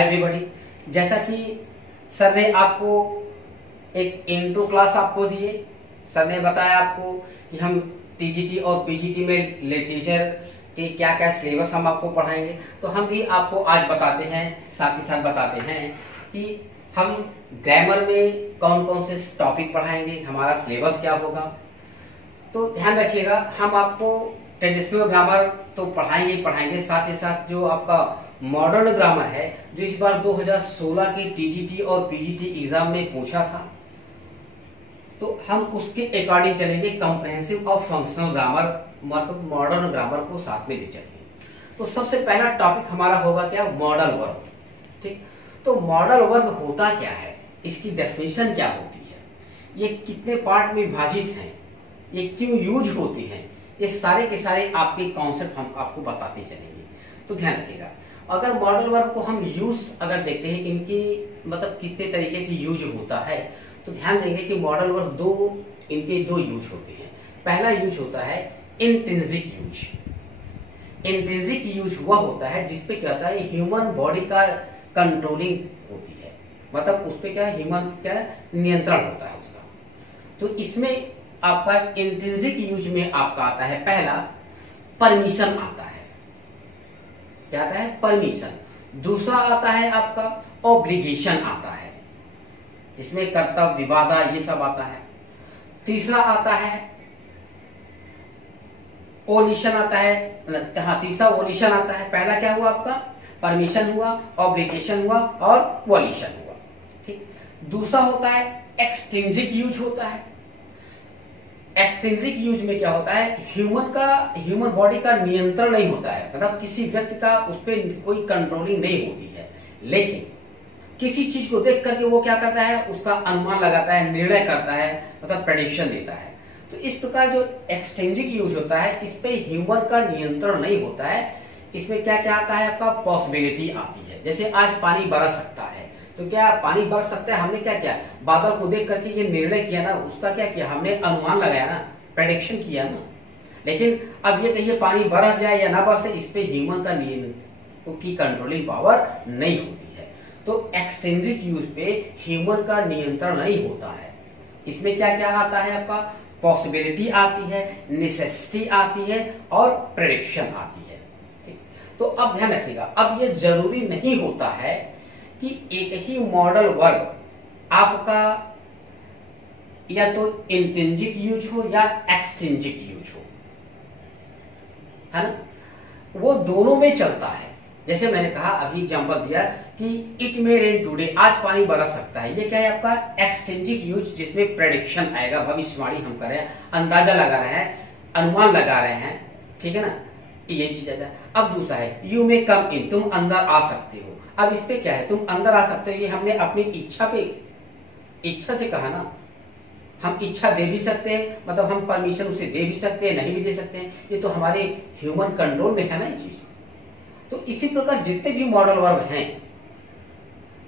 Hi everybody. जैसा कि sir ने आपको एक इंट्रो क्लास आपको दिए, सर ने बताया आपको कि हम टीजीटी और पीजीटी में लिटरेचर के क्या क्या सिलेबस हम आपको पढ़ाएंगे, तो हम भी आपको आज बताते हैं, साथ ही साथ बताते हैं कि हम ग्रामर में कौन कौन से टॉपिक पढ़ाएंगे, हमारा सिलेबस क्या होगा। तो ध्यान रखिएगा, हम आपको ट्रेडिशनल ग्रामर तो पढ़ाएंगे ही पढ़ाएंगे, साथ ही साथ जो आपका मॉडर्न ग्रामर है जो इस बार 2016 के टीजीटी और पीजीटी एग्जाम में पूछा था, तो हम उसके अकॉर्डिंग चलेंगे। कॉम्प्रिहेंसिव और फंक्शनल ग्रामर मतलब मॉडर्न ग्रामर को साथ में ले चलेंगे। तो सबसे पहला टॉपिक हमारा होगा क्या, मॉडल वर्ब। ठीक, तो मॉडल वर्ब होता क्या है, इसकी डेफिनेशन क्या होती है, ये कितने पार्ट में विभाजित हैं, ये क्यों यूज होती हैं, ये सारे के सारे आपके कॉन्सेप्ट हम आपको बताते चलेंगे। तो ध्यान रखिएगा, अगर मॉडल वर्ब को हम यूज अगर देखते हैं, इनकी मतलब कितने तरीके से यूज होता है, तो ध्यान देंगे कि मॉडल वर्ब इनके दो यूज होते हैं। पहला यूज होता है इंट्रिंसिक यूज। इंट्रिंसिक यूज वह होता है जिसपे क्या होता है, ह्यूमन बॉडी का कंट्रोलिंग होती है, मतलब उस पे क्या ह्यूमन क्या नियंत्रण होता है उसका। तो इसमें आपका इंट्रिंसिक यूज में आपका आता है पहला परमिशन आता है, क्या आता है, परमिशन। दूसरा आता है आपका ऑब्लिगेशन आता है, जिसमें कर्तव्य विवादा ये सब आता है। तीसरा आता है ओलिशन आता है, हाँ तीसरा ओलिशन आता है। पहला क्या हुआ आपका, परमिशन हुआ, ऑब्लिगेशन हुआ और वॉलिशन हुआ। ठीक, दूसरा होता है एक्सट्रिंसिक यूज होता है। एक्सट्रिंसिक यूज में क्या होता है, ह्यूमन बॉडी का नियंत्रण नहीं होता है, मतलब किसी व्यक्ति का उस पर कोई कंट्रोलिंग नहीं होती है, लेकिन किसी चीज को देख करके वो क्या करता है, उसका अनुमान लगाता है, निर्णय करता है, मतलब प्रेडिक्शन देता है। तो इस प्रकार जो एक्सट्रिंसिक यूज होता है, इस पे ह्यूमन का नियंत्रण नहीं होता है। इसमें क्या क्या आता है, आपका पॉसिबिलिटी आती है। जैसे आज पानी बरस सकता है, तो क्या पानी बरस सकता है, हमने क्या किया, बादल को देख करके ये निर्णय किया ना, उसका क्या किया, हमने अनुमान लगाया ना, प्रेडिक्शन किया ना। लेकिन अब ये कहिए पानी बरस जाए या ना बरसे, इस पे ह्यूमन का नियंत्रण की कंट्रोलिंग पावर नहीं होती है। तो एक्सट्रिंसिक यूज पे ह्यूमन का नियंत्रण नहीं होता है। इसमें क्या क्या आता है, आपका पॉसिबिलिटी आती है, नेसेसिटी आती है और प्रेडिक्शन आती है। ठीक, तो अब ध्यान रखिएगा, अब ये जरूरी नहीं होता है कि एक ही मॉडल वर्ब आपका या तो इंट्रिंसिक यूज हो या एक्सट्रिंसिक यूज हो, है ना, वो दोनों में चलता है। जैसे मैंने कहा, अभी एग्जांपल दिया कि इट मे रेन टुडे, आज पानी बरस सकता है, ये क्या है आपका एक्सट्रिंसिक यूज, जिसमें प्रेडिक्शन आएगा, भविष्यवाणी हम कर रहे हैं, अंदाजा लगा रहे हैं, अनुमान लगा रहे हैं, ठीक है ना, ये चीज आता है। अब दूसरा है यू मे कम इन, तुम अंदर आ सकते हो। अब इस पे क्या है, तुम अंदर आ सकते हो, ये हमने अपनी इच्छा से कहा ना, हम इच्छा दे भी सकते हैं, मतलब हम परमिशन उसे दे भी सकते हैं, नहीं भी दे सकते हैं, ये तो हमारे ह्यूमन कंट्रोल में है ना ये चीज। तो इसी प्रकार जितने भी मॉडल वर्ब हैं,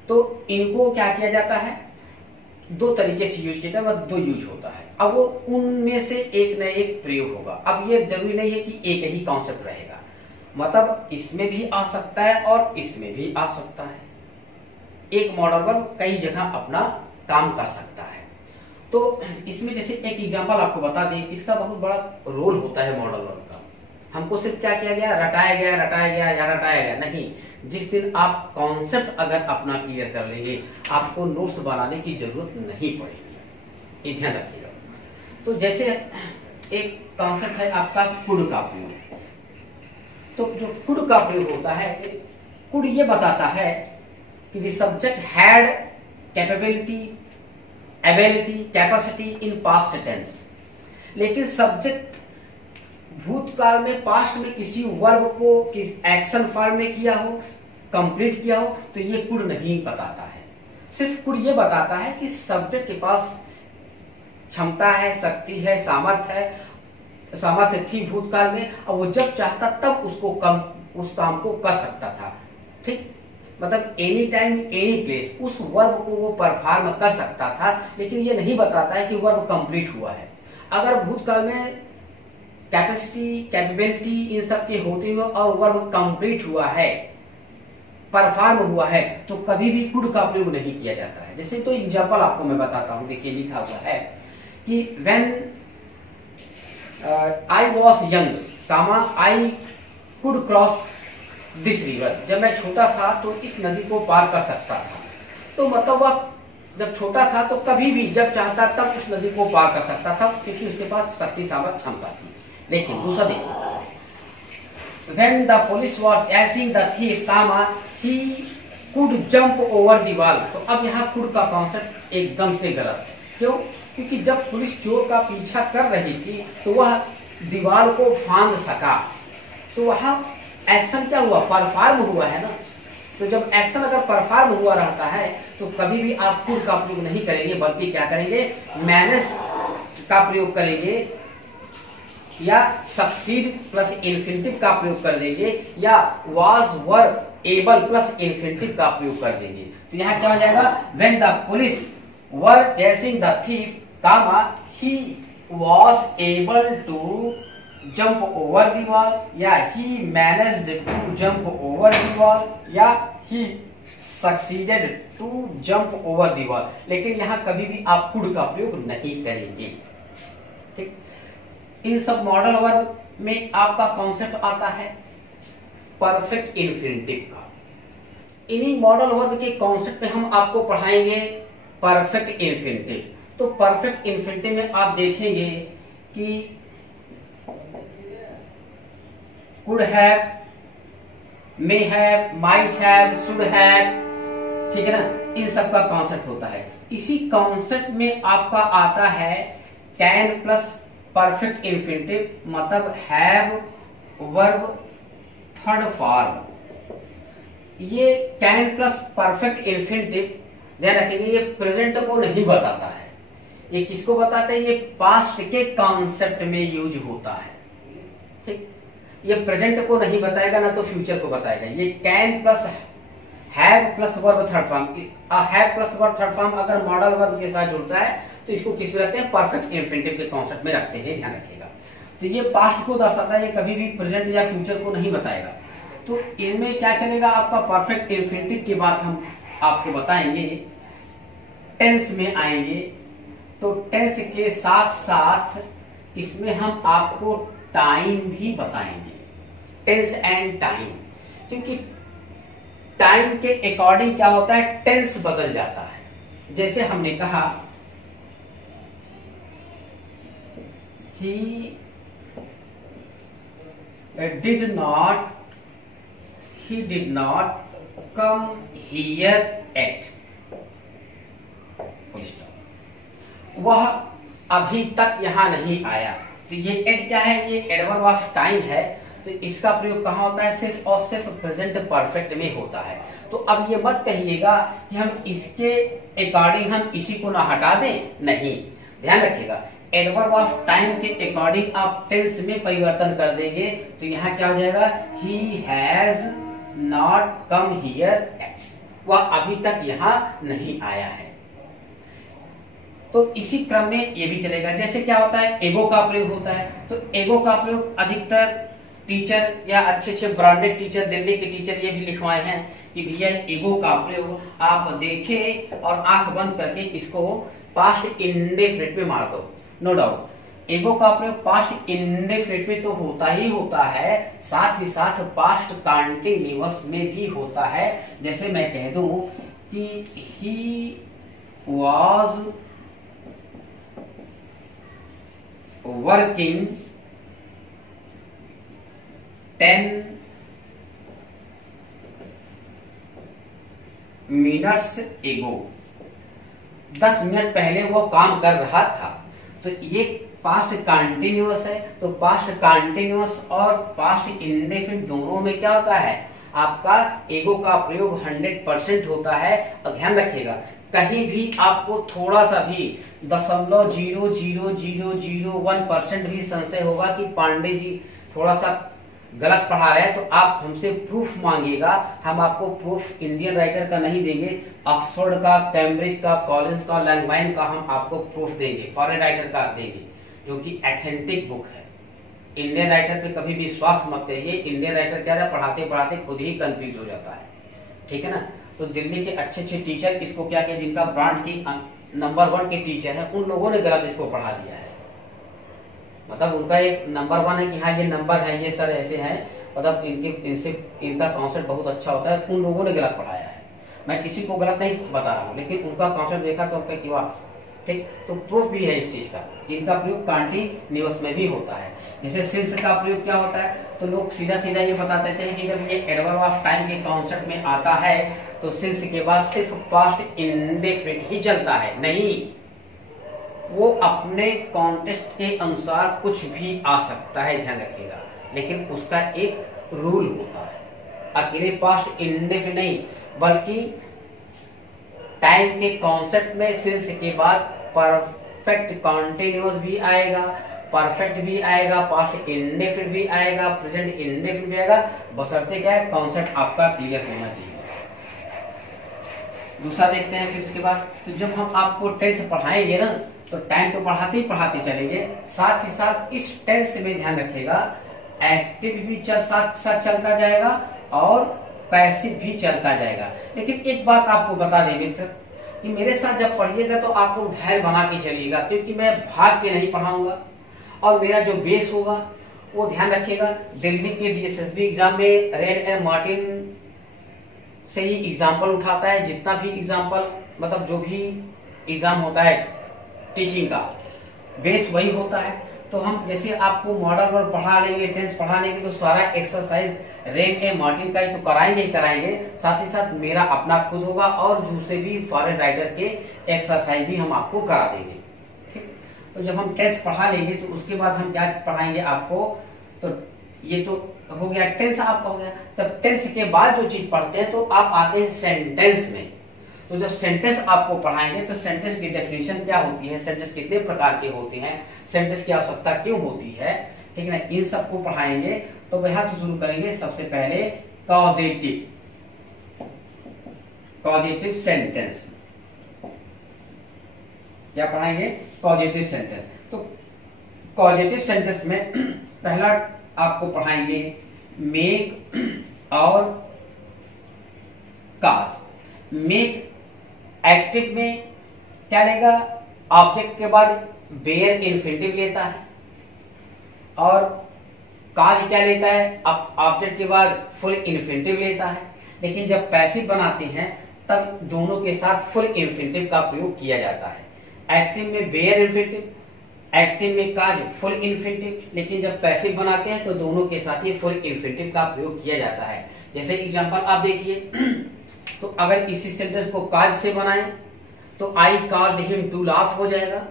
तो इनको क्या किया जाता है, दो तरीके से यूज किया जाता है, दो यूज होता है। अब वो उनमें से एक न एक प्रयोग होगा। अब ये जरूरी नहीं है कि एक ही कॉन्सेप्ट रहेगा, मतलब इसमें भी आ सकता है और इसमें भी आ सकता है। एक मॉडल वर्ब कई जगह अपना काम कर सकता है। तो इसमें जैसे एक एग्जांपल आपको बता दें, इसका बहुत बड़ा रोल होता है मॉडल वर्ब का। हमको सिर्फ क्या किया गया, रटाया गया या रटाया गया नहीं। जिस दिन आप कॉन्सेप्ट अगर अपना क्लियर कर लेंगे, आपको नोट्स बनाने की जरूरत नहीं पड़ेगी, ये ध्यान रखिएगा। तो जैसे एक कॉन्सेप्ट है आपका कुड का प्रयोग। तो जो कुड का प्रयोग होता है, कुड ये बताता है कि the subject had capability, ability, capacity in past tense. लेकिन सब्जेक्ट भूतकाल में, पास्ट में किसी वर्ब को किस एक्शन फॉर्म में किया हो, कंप्लीट किया हो, तो ये कुड नहीं बताता है। सिर्फ कुड ये बताता है कि सब्जेक्ट के पास क्षमता है, शक्ति है, सामर्थ्य थी भूतकाल में, और वो जब चाहता तब उस काम को कर सकता था। ठीक, मतलब एनी टाइम एनी प्लेस उस वर्ब को वो परफॉर्म कर सकता था। लेकिन ये नहीं बताता है कि वर्ब कंप्लीट हुआ है। अगर भूतकाल में कैपेसिटी, कैपेबिलिटी इन सब के होते हुए और वर्ब कंप्लीट हुआ है, परफॉर्म हुआ है तो कभी भी कुड का प्रयोग नहीं किया जाता है। जैसे तो एग्जांपल आपको मैं बताता हूं, देखिए लिखा हुआ है कि when I was young comma I could cross this river, जब मैं छोटा था तो इस नदी को पार कर सकता था। तो मतलब वह जब छोटा था तो कभी भी जब चाहता तब उस नदी को पार कर सकता था, क्योंकि उसके पास शक्ति सामर्थ क्षमता थी। लेकिन दूसरा देखो, when the police was chasing the thief, he could jump over the wall। तो अब यहाँ could का कॉन्सेप्ट एकदम से गलत है। क्यों? क्योंकि जब पुलिस चोर का पीछा कर रही थी तो वह दीवार को फांद सका, तो वहां एक्शन क्या हुआ? परफॉर्म हुआ है ना। तो जब एक्शन अगर परफॉर्म हुआ रहता है तो कभी भी आप कुड का प्रयोग नहीं करेंगे, बल्कि क्या करेंगे? मैनेज का प्रयोग करेंगे, या सक्सीड प्लस इन्फिनिटिव का प्रयोग कर देंगे, या was were able plus infinitive का प्रयोग कर देंगे। तो यहाँ क्या हो जाएगा? When the police were chasing the thief comma he was able to jump over the wall, या he managed to jump over the wall, या he succeeded to jump over the wall. लेकिन यहाँ कभी भी आप कुड का प्रयोग नहीं करेंगे। ठीक, इन सब मॉडल वर्ब में आपका कॉन्सेप्ट आता है परफेक्ट इन्फिनिटिव का। इन्हीं मॉडल वर्ब के कॉन्सेप्ट पे हम आपको पढ़ाएंगे परफेक्ट इन्फिनिटिव। तो परफेक्ट इन्फिनिटिव में आप देखेंगे कि could have, may have, might have, should have, ठीक है ना, इन सब का कॉन्सेप्ट होता है। इसी कॉन्सेप्ट में आपका आता है कैन प्लस परफेक्ट इन्फिनिटिव, मतलब हैव वर्ब थर्ड फॉर्म। ये कैन प्लस परफेक्ट इन्फिनिटिव ध्यान रखेंगे, ये प्रेजेंट को नहीं बताता है। ये किसको बताता है? ये पास्ट के कॉन्सेप्ट में यूज होता है। ठीक, ये प्रेजेंट को नहीं बताएगा, ना तो फ्यूचर को बताएगा। ये can plus have plus verb third form, have plus verb third form अगर मॉडल वर्ब के साथ जुड़ता है तो इसको किस में रखते हैं? परफेक्ट इन्फिनिटिव के कॉन्सेप्ट में रखते हैं, ध्यान रखिएगा। तो ये पास्ट को दर्शाता है, ये कभी भी प्रेजेंट या फ्यूचर को नहीं बताएगा। तो इनमें क्या चलेगा? आपका परफेक्ट इन्फिनिटिव की बात हम आपको बताएंगे, टेंस में आएंगे। तो टेंस के साथ साथ इसमें हम आपको टाइम भी बताएंगे, टेंस एंड टाइम, क्योंकि टाइम के अकॉर्डिंग क्या होता है? टेंस बदल जाता है। जैसे हमने कहा he did not come here at, वह अभी तक यहां नहीं आया। तो ये एट क्या है? ये एडवर्ब ऑफ टाइम है। तो इसका प्रयोग कहां होता है? सिर्फ और सिर्फ प्रेजेंट परफेक्ट में होता है। तो अब ये मत कहिएगा कि हम इसके अकॉर्डिंग हम इसी को ना हटा दें, नहीं, ध्यान रखिएगा। एडवर्ब ऑफ टाइम के अकॉर्डिंग आप टेंस में परिवर्तन कर देंगे तो यहाँ क्या हो जाएगा? He has not come here, वह अभी तक यहाँ नहीं आया है। तो इसी क्रम में ये भी चलेगा। जैसे क्या होता है? एगो का प्रयोग होता है। तो एगो का प्रयोग अधिकतर टीचर या अच्छे अच्छे ब्रांडेड टीचर, दिल्ली के टीचर ये भी लिखवाए हैं कि भैया एगो का प्रयोग आप देखें और आंख बंद करके इसको पास्ट इंडेफिनिट में मार दो। नो डाउट एगो का प्रयोग पास्ट इंडेफिनिट में तो होता ही होता है, साथ ही साथ पास्ट कंटीन्यूअस में भी होता है। जैसे मैं कह दूं कि ही वाज वर्किंग 10 मिनट्स एगो, 10 मिनट पहले वो काम कर रहा था। तो ये पास्ट कंटिन्यूअस है। तो पास्ट कंटिन्यूअस और पास्ट इंडेफिनिट दोनों में क्या होता है? आपका एगो का प्रयोग 100% होता है। और ध्यान रखिएगा कहीं भी आपको थोड़ा सा भी 0.00001% भी संशय होगा कि पांडे जी थोड़ा सा गलत पढ़ा रहे हैं तो आप हमसे प्रूफ मांगिएगा। हम आपको प्रूफ इंडियन राइटर का नहीं देंगे, ऑक्सफोर्ड का, कैम्ब्रिज का, कॉलिंस का, लैंगमैन का हम आपको प्रूफ देंगे, फॉरेन राइटर का देंगे जो कि ऑथेंटिक बुक है। इंडियन राइटर पे कभी विश्वास मत करिए। इंडियन राइटर क्या है? पढ़ाते पढ़ाते खुद ही कंफ्यूज हो जाता है। ठीक है ना। तो दिल्ली के अच्छे अच्छे टीचर इसको क्या किया, जिनका ब्रांड की नंबर 1 के टीचर है, उन लोगों ने गलत इसको पढ़ा दिया है। मतलब उनका एक नंबर 1 है कि हाँ ये नंबर है, ये सर ऐसे हैं, मतलब इनका कॉन्सेप्ट बहुत अच्छा होता है, उन लोगों ने गलत पढ़ाया है। मैं किसी को गलत नहीं बता रहा हूँ, लेकिन उनका कॉन्सेप्ट देखा तो उनका कि वाह, ठीक। तो प्रूफ भी है इस चीज का, इनका प्रयोग कंटिन्यूअस में भी होता है। जैसे सिंस का प्रयोग क्या होता है, तो लोग सीधा सीधा ये बता देते हैं कि जब ये एडवर्ब ऑफ टाइम के कॉन्सेप्ट में आता है तो सिंस के बाद सिर्फ पास्ट इंडेफिनिट ही चलता है। नहीं, वो अपने कॉन्टेक्स्ट के अनुसार कुछ भी आ सकता है, ध्यान रखिएगा, लेकिन उसका एक रूल होता है। अकेले पास्ट इंडेफिनिट नहीं, बल्कि टाइम के कॉन्सेप्ट में सिंस के बाद परफेक्ट कॉन्टिन्यूअस भी आएगा, परफेक्ट भी आएगा, पास्ट इंडेफिनिट भी आएगा, प्रेजेंट इंडेफिनिट भी आएगा, बशर्ते क्या है, कॉन्सेप्ट आपका क्लियर होना चाहिए। दूसरा देखते हैं फिर इसके बाद, तो जब हम आपको टेंस पढ़ाएंगे ना, तो टाइम तो पढ़ाते ही पढ़ाते चलेंगे, साथ ही साथ इस टेंस में ध्यान रखिएगा एक्टिव भी साथ साथ चलता जाएगा और पैसिव भी चलता जाएगा। लेकिन एक बात आपको बता दें मित्र, कि मेरे साथ जब पढ़िएगा तो आपको धैर्य बना के चलिएगा, क्योंकि मैं भाग के नहीं पढ़ाऊंगा और मेरा जो बेस होगा वो ध्यान रखिएगा, दिल्ली के डीएसएसबी एग्जाम में रेन एंड मार्टिन से ही एग्जाम्पल उठाता है। जितना भी एग्जाम्पल, मतलब जो भी एग्जाम होता है टीचिंग का, बेस वही होता है। तो हम जैसे आपको मॉडल वर्ड पढ़ा लेंगे, टेंस पढ़ा लेंगे, तो सारा एक्सरसाइज रेन ए मार्टिन का ही तो कराएंगे ही कराएंगे, साथ ही साथ मेरा अपना खुद होगा और दूसरे भी फॉरेन राइटर के एक्सरसाइज भी हम आपको करा देंगे। ठीक, तो जब हम टेंस पढ़ा लेंगे तो उसके बाद हम क्या पढ़ाएंगे आपको, तो ये तो हो गया टेंस आपका हो गया। तब टेंस के बाद जो चीज पढ़ते हैं तो आप आते हैं सेंटेंस में। तो जब सेंटेंस आपको पढ़ाएंगे तो सेंटेंस की डेफिनेशन क्या होती है, सेंटेंस कितने प्रकार के होते हैं, सेंटेंस की आवश्यकता क्यों होती है, ठीक है ना, इन सबको पढ़ाएंगे। तो यहां से शुरू करेंगे। सबसे पहले कॉजेटिव सेंटेंस। क्या पढ़ाएंगे, कॉजेटिव सेंटेंस। तो कॉजेटिव सेंटेंस में पहला आपको पढ़ाएंगे मेक और काज। मेक एक्टिव में क्या लेगा, ऑब्जेक्ट के बाद बेयर इन्फिनिटिव लेता है, और काज क्या लेता है, ऑब्जेक्ट के बाद फुल इन्फिनिटिव लेता है। लेकिन जब पैसिव बनाते हैं तब दोनों के साथ फुल इन्फिनिटिव का प्रयोग किया जाता है। एक्टिव में बेयर इन्फिनिटिव, एक्टिव में काज फुल इन्फिनिटिव, लेकिन जब पैसिव बनाते हैं तो दोनों के साथ ही फुल इन्फिनिटिव का प्रयोग किया जाता है। जैसे एग्जांपल आप देखिए, तो अगर इसी सेंटेंस को काज से बनाएं तो आई काज्ड हिम टू लाफ हो जाएगा।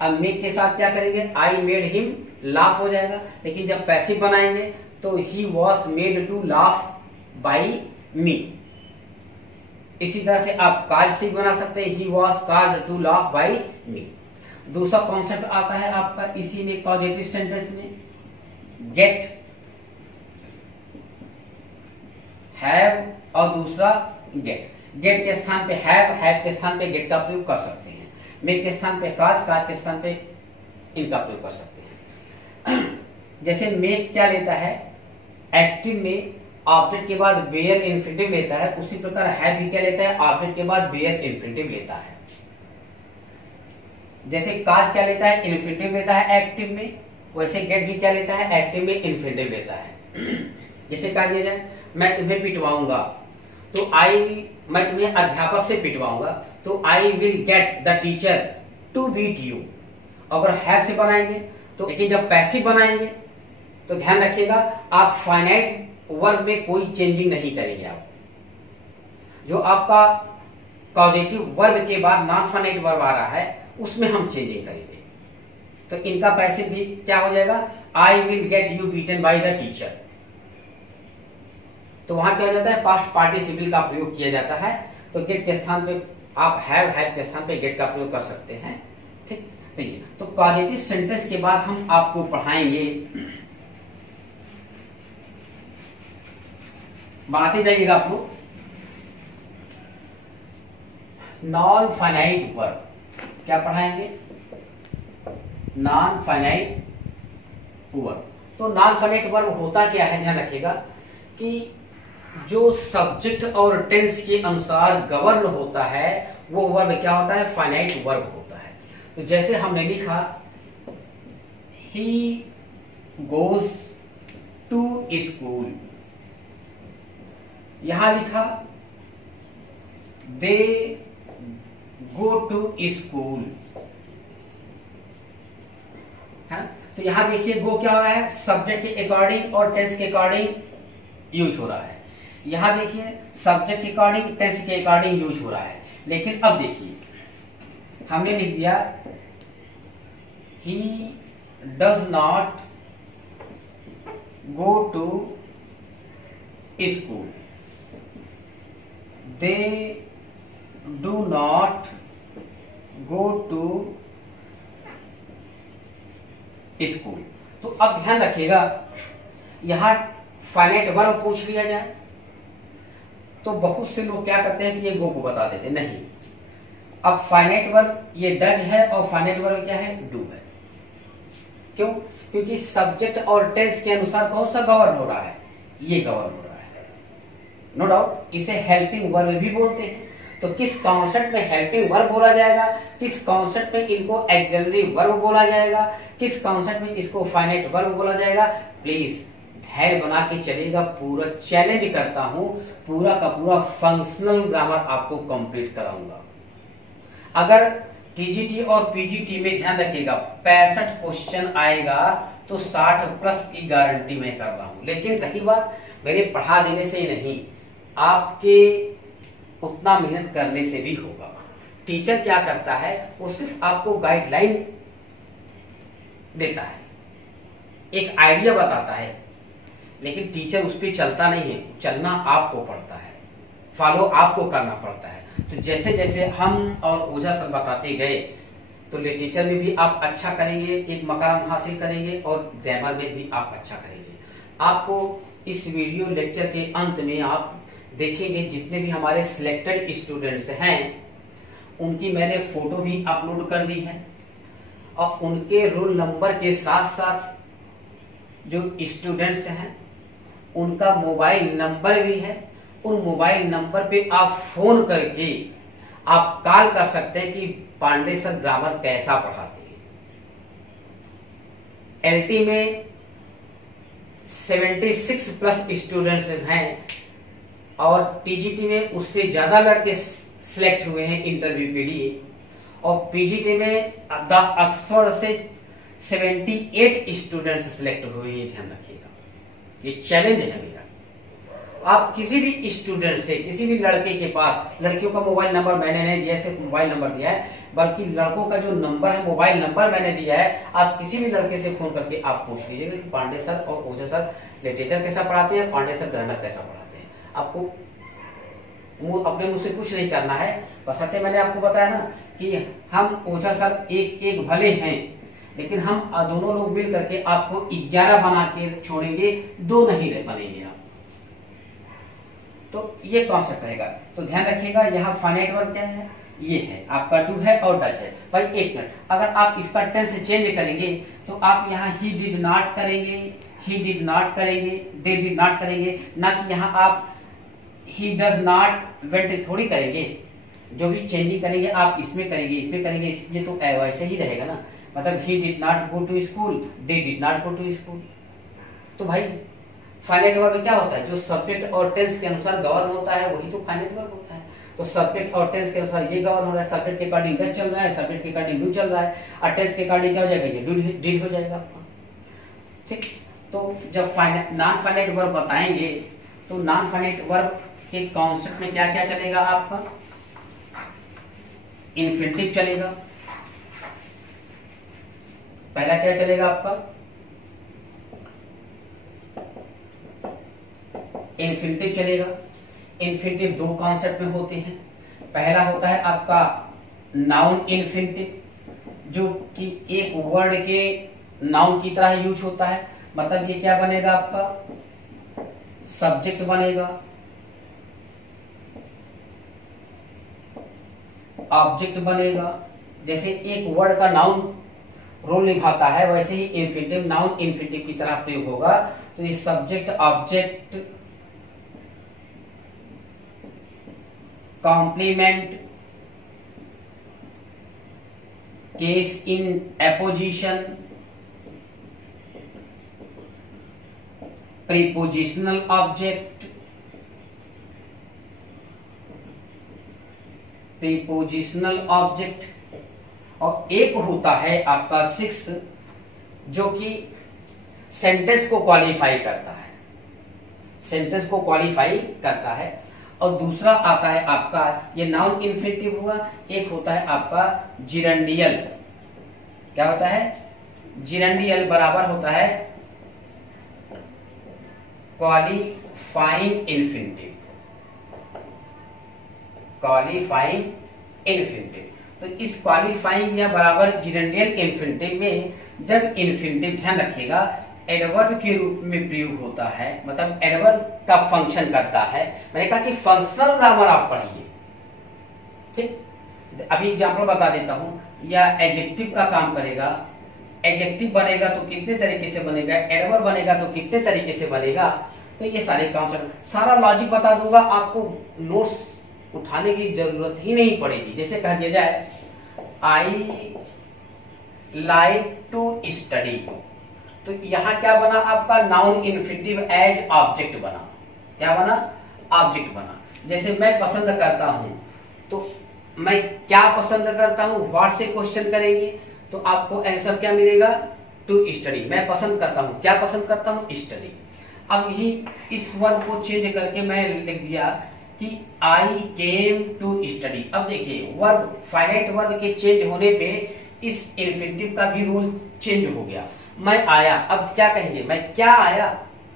अब मेक के साथ क्या करेंगे, आई मेड हिम लाफ हो जाएगा। लेकिन जब पैसिव बनाएंगे तो he was made to laugh by me. इसी तरह से आप काज से बना सकते हैं, he was caused to laugh by me. दूसरा कॉन्सेप्ट आता है आपका इसी में कॉजेटिव सेंटेंस में, गेट, हैव और दूसरा गेट। गेट के स्थान पे हैव, हैव के स्थान पे गेट का प्रयोग कर सकते हैं। मेक के स्थान पे काज, काज के स्थान पे इनका प्रयोग कर सकते हैं। जैसे मेक क्या लेता है, एक्टिव में ऑब्जेक्ट के बाद बेयर इन्फिनिटिव लेता है, उसी प्रकार हैव भी क्या लेता है, ऑब्जेक्ट के बाद बेयर इन्फिनिटिव लेता है। जैसे काज क्या लेता है, इन्फिनिटिव लेता है एक्टिव में, वैसे गेट भी क्या लेता है, एक्टिव में इन्फिनिटिव लेता है। जैसे कहा दिया जाए मैं तुम्हें पिटवाऊंगा, तो मैं तुम्हें अध्यापक से पिटवाऊंगा, तो I will get the teacher to beat you. अगर हैव से बनाएंगे तो, लेकिन जब पैसिव बनाएंगे तो ध्यान रखिएगा आप फाइनाइट वर्ब में कोई चेंजिंग नहीं करेंगे। आप जो आपका कॉजेटिव वर्ब के बाद नॉन फाइनाइट वर्ब आ रहा है उसमें हम चेंजिंग करेंगे। तो इनका पैसिव भी क्या हो जाएगा, आई will get you beaten by the teacher. तो वहां क्या हो जाता है, पास्ट पार्टिसिपल का प्रयोग किया जाता है। तो गेट के स्थान पे आप हैव के स्थान पे गेट का प्रयोग कर सकते हैं। ठीक, तो पॉजिटिव सेंटेंस के बाद हम आपको पढ़ाएंगे, बनाते जाइएगा आप लोग, नॉन फाइनाइट वर्ब। क्या पढ़ाएंगे, नॉन फाइनाइट वर्ब। तो नॉन फाइनाइट वर्ब होता क्या है, ध्यान रखिएगा कि जो सब्जेक्ट और टेंस के अनुसार गवर्न होता है वो वर्ब क्या होता है? फाइनाइट वर्ब होता है। तो जैसे हमने लिखा ही गोज टू स्कूल, यहां लिखा दे गो टू स्कूल है। तो यहां देखिए गो क्या हो रहा है? सब्जेक्ट के अकॉर्डिंग और टेंस के अकॉर्डिंग यूज हो रहा है। यहां देखिए सब्जेक्ट के अकॉर्डिंग टेंस के अकॉर्डिंग यूज हो रहा है। लेकिन अब देखिए हमने लिख दिया he does not go to school, they do not go to school. तो अब ध्यान रखिएगा यहां फाइनाइट वर्ब पूछ लिया जाए तो बहुत से लोग क्या करते हैं कि ये गो को बता देते, नहीं। अब फाइनाइट वर्ब ये डज है और फाइनाइट वर्ब क्या है? डू है। क्यों? क्योंकि सब्जेक्ट और टेंस के अनुसार कौन सा गवर्न हो रहा है? ये गवर्न हो रहा है। नो डाउट इसे हेल्पिंग वर्ब भी बोलते हैं। तो किस कॉन्सेप्ट में हेल्पिंग वर्ब बोला जाएगा, किस कॉन्सेप्ट में इनको एक्सिलरी वर्ब बोला जाएगा, किस कॉन्सेप्ट में इसको फाइनाइट वर्ब बोला जाएगा, प्लीज धैर्य बना के चलिएगा। पूरा चैलेंज करता हूं, पूरा का पूरा फंक्शनल ग्रामर आपको कंप्लीट कराऊंगा। अगर टीजीटी और पीजीटी में ध्यान रखिएगा 65 क्वेश्चन आएगा तो 60 प्लस की गारंटी मैं कर रहा हूं। लेकिन रही बात मेरे पढ़ा देने से नहीं, आपके उतना मेहनत करने से भी होगा। टीचर क्या करता है? वो सिर्फ आपको गाइडलाइन देता है, एक आइडिया बताता है, लेकिन टीचर उस पर चलता नहीं है। चलना आपको पड़ता है, फॉलो आपको करना पड़ता है। तो जैसे जैसे हम और ओझा सर बताते गए तो लिटरेचर में भी आप अच्छा करेंगे, एक मकाम हासिल करेंगे और ग्रामर में भी आप अच्छा करेंगे। आपको इस वीडियो लेक्चर के अंत में आप देखेंगे जितने भी हमारे सिलेक्टेड स्टूडेंट्स हैं उनकी मैंने फोटो भी अपलोड कर दी है और उनके रोल नंबर के साथ साथ जो स्टूडेंट्स हैं उनका मोबाइल नंबर भी है। उन मोबाइल नंबर पे आप फोन करके आप कॉल कर सकते हैं कि पांडे सर ग्रामर कैसा पढ़ाते हैं। एलटी में 76 प्लस स्टूडेंट्स हैं और टीजीटी में उससे ज्यादा लड़के सिलेक्ट हुए हैं इंटरव्यू के लिए और पीजीटी में ऑक्सफोर्ड से 78 स्टूडेंट्स सिलेक्ट हुए हैं। ध्यान रखिएगा, ये चैलेंज है मेरा। आप किसी भी स्टूडेंट से, किसी भी लड़के के पास, लड़कियों का मोबाइल नंबर मैंने नहीं दिया, सिर्फ मोबाइल नंबर दिया है, बल्कि लड़कों का जो नंबर है मोबाइल नंबर मैंने दिया है। आप किसी भी लड़के से फोन करके आप पूछ लीजिएगा कि पांडे सर और ओझा सर लिटरेचर कैसा पढ़ाते हैं, पांडे सर ग्रामर कैसा पढ़ाते हैं। आपको अपने मुंह से कुछ नहीं करना है। बशर्ते मैंने आपको बताया ना कि हम ओझा सर एक एक भले हैं, लेकिन हम दोनों लोग मिल करके आपको 11 बना के छोड़ेंगे, 2 नहीं बनेंगे आप। तो ये कॉन्सेप्ट रहेगा। तो ध्यान रखिएगा यहाँ फाइनाइट वर्ब क्या है? ये है आपका डू है और डज है। भाई एक मिनट, अगर आप इसका टेंस चेंज करेंगे तो आप यहाँ ही डिड नॉट करेंगे, ही डिड नॉट करेंगे, दे डिड नॉट करेंगे, ना कि यहाँ आप ही डज नॉट वेंट थोड़ी करेंगे। जो भी चेंजिंग करेंगे आप इसमें करेंगे, इसमें करेंगे, ये तो वैसे ही रहेगा ना। मतलब he did not go to school, they did not go to school. तो भाई फाइनाइट वर्ब क्या होता है? जो सब्जेक्ट और टेंस के अनुसार गवर्न होता है वही तो फाइनाइट वर्ब होता है। तो सब्जेक्ट और टेंस के अनुसार ये गवर्न हो रहा है, सब्जेक्ट के अकॉर्डिंग डज चल रहा है, सब्जेक्ट के अकॉर्डिंग डू चल रहा है और टेंस के अकॉर्डिंग क्या हो जाएगा? ये डिड हो जाएगा आपका। ठीक, तो जब नॉन फाइनाइट वर्ब बताएंगे तो नॉन फाइनाइट वर्ब के कॉन्सेप्ट में क्या क्या चलेगा आपका? इन्फिनिटिव चलेगा, पहला क्या चलेगा आपका? इन्फिनिटिव चलेगा। इन्फिनिटिव 2 कॉन्सेप्ट में होते हैं। पहला होता है आपका नाउन इन्फिनिटिव, जो कि एक वर्ड के नाउन की तरह यूज होता है। मतलब ये क्या बनेगा आपका? सब्जेक्ट बनेगा, ऑब्जेक्ट बनेगा। जैसे एक वर्ड का नाउन रोल निभाता है वैसे ही इन्फिनिटिव नाउन इन्फिनिटिव की तरह प्रयोग होगा। तो ये subject object complement, case in apposition, prepositional object, prepositional object, और एक होता है आपका 6 जो कि सेंटेंस को क्वालिफाई करता है, सेंटेंस को क्वालिफाई करता है। और दूसरा आता है आपका, ये नाउन इन्फिनिटिव हुआ, एक होता है आपका जिरंडियल। क्या होता है? जिरंडियल बराबर होता है क्वालिफाइंग इन्फिनिटिव, क्वालिफाइंग इन्फिनिटिव। तो इस क्वालिफाइंग या बराबर जिरंडियल इन्फिनिटिव में जब इन्फिनिटिव, ध्यान रखिएगा, एडवर्ब के रूप में प्रयोग होता है, मतलब एडवर्ब का फंक्शन करता है। मैंने कहा कि फंक्शनल ग्रामर आप पढ़िए, ठीक। अभी एग्जांपल बता देता हूं, या एडजेक्टिव का काम करेगा। एडजेक्टिव बनेगा तो कितने तरीके से बनेगा, एडवर्ब बनेगा तो कितने तरीके से बनेगा, तो ये सारे कॉन्सेप्ट, सारा लॉजिक बता दूंगा, आपको नोट्स उठाने की जरूरत ही नहीं पड़ेगी। जैसे कह दिया जाए आई लाइक टू स्टडी, तो यहां क्या बना आपका, नाउन इन्फिनिटिव एज ऑब्जेक्ट बना। क्या बना? ऑब्जेक्ट बना। जैसे मैं पसंद करता हूं, तो मैं क्या पसंद करता हूं, व्हाट से क्वेश्चन करेंगे तो आपको आंसर क्या मिलेगा, टू स्टडी। मैं पसंद करता हूं, क्या पसंद करता हूं, स्टडी। अब यही इस वर्ब को चेंज करके मैं लिख दिया कि आई केम टू स्टडी। अब देखिए वर्ब, फाइनाइट वर्ब के चेंज होने पे इस इन्फिनिटिव का भी रोल चेंज हो गया। मैं आया, अब क्या कहेंगे, मैं क्या आया,